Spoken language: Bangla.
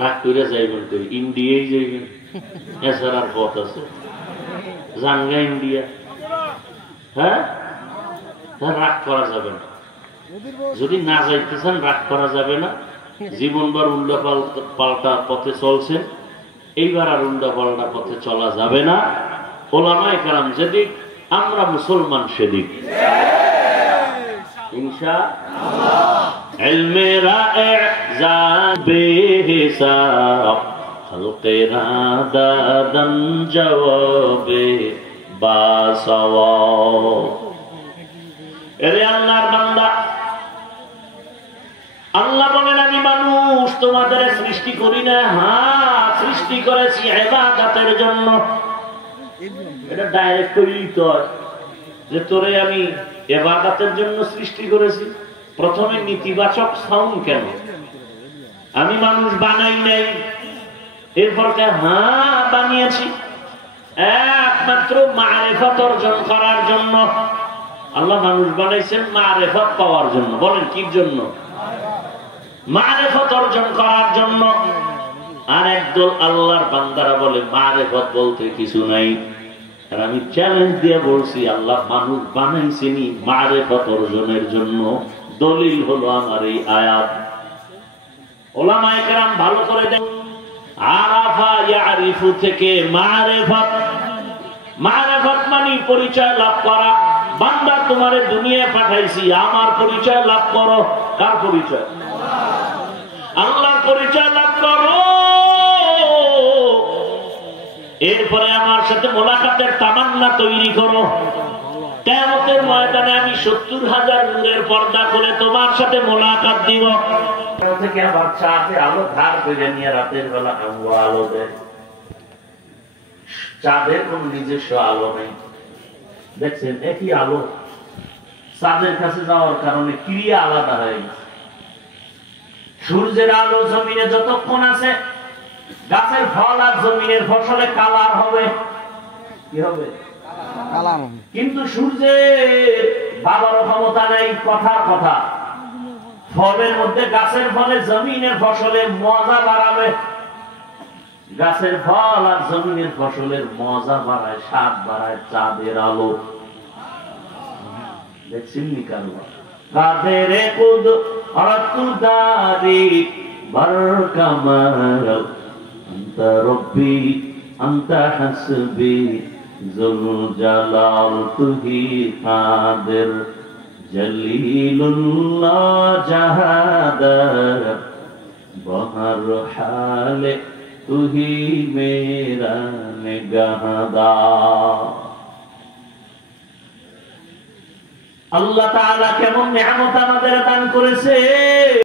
রাগ করে যাইবেন কই ইন্ডিয়ায় যাইবেন এছাড়ার পথ আছে জানগা ইন্ডিয়া। হ্যাঁ রাগ করা যাবে না, যদি না যাইতে চান রাগ করা যাবে না। জীবনভর উল্টা পাল্টা পথে চলছেন, এইবার আর উল্টা পাল্টা পথে চলা যাবে না। ওলামায়ে কেরাম যেদিক আমরা মুসলমান সেদিক ইনশাআল্লাহ। ইলমে রায়ে যাবে হিসাব খলকে রাদাদান জওয়াবে বাসাওয়াব। এরে আল্লাহর বান্দা, আল্লাহ বলেন আমি মানুষ তোমাদের সৃষ্টি করি না, হ্যাঁ সৃষ্টি করেছি ইবাদতের জন্য। এটা ডাইরেক্ট কইলেই তো যে তোরে আমি ইবাদতের জন্য সৃষ্টি করেছি। প্রথমে নেতিবাচক সাউন্ড কেন? আমি মানুষ বানাই নাই, এরপর হ্যাঁ বানিয়েছি একমাত্র মারিফত অর্জন করার জন্য। আল্লাহ মানুষ বানাইছেন মারিফত পাওয়ার জন্য। বলেন কি জন্য? মারিফত অর্জন করার জন্য। আর একদল আল্লাহর বান্দারা বলে মারিফত বলতে কিছু নাই। আর আমি চ্যালেঞ্জ দিয়ে বলছি আল্লাহ মানুষ বানাইছেনি মারিফত অর্জনের জন্য। দলিল হলো আমার এই আয়াত। উলামায়ে কেরাম ভালো করে দেন, আরাফা ইয়ারিফু থেকে মারিফত। মারিফত মানে পরিচয় লাভ করা। বান্দা তোমারে দুনিয়ায় পাঠাইছি, আমার পরিচয় লাভ করো। কার পরিচয়? আল্লাহর পরিচয় লাভ করো। এরপরে আমার সাথে মোলাকাতের তামান্না তৈরি করো। কিয়ামতের ময়দানে আমি ৭০,০০০ নূরের পর্দা করে তোমার সাথে মোলাকাত দিব। থেকে আবার চাঁদে আলো ধার করে নিয়ে রাতের বেলা আলো দেয়। চাঁদের কোন নিজস্ব আলো নেই। দেখছেন একই আলো, চাঁদের কাছে যাওয়ার কারণে ক্রিয়া আলাদা হয়ে গেছে। সূর্যের আলো জমিনে যতক্ষণ আছে, গাছের ফল আর জমিনের ফসলে কালার হবে। কি হবে? কিন্তু সূর্যের বাবার ক্ষমতা নেই। কথার কথা, ফলের মধ্যে গাছের ফলে জমিনের ফসলের মজা বাড়াবে। গাছের ফল আর জমিনের ফসলের মজা বাড়ায়, স্বাদ বাড়ায় চাঁদের আলো। দেখছেন নি কারো কাদের কুদরতুদারি বরকামার আনতা রব্বি আনতা হাসবি জুল জালাল তুহি কাদের জলিলুল্লাহ জাহাদার বহর হালে তুহি মেরা নিগাহদা। আল্লাহ তাআলা কেমন নিয়ামত আমাদের দান করেছে।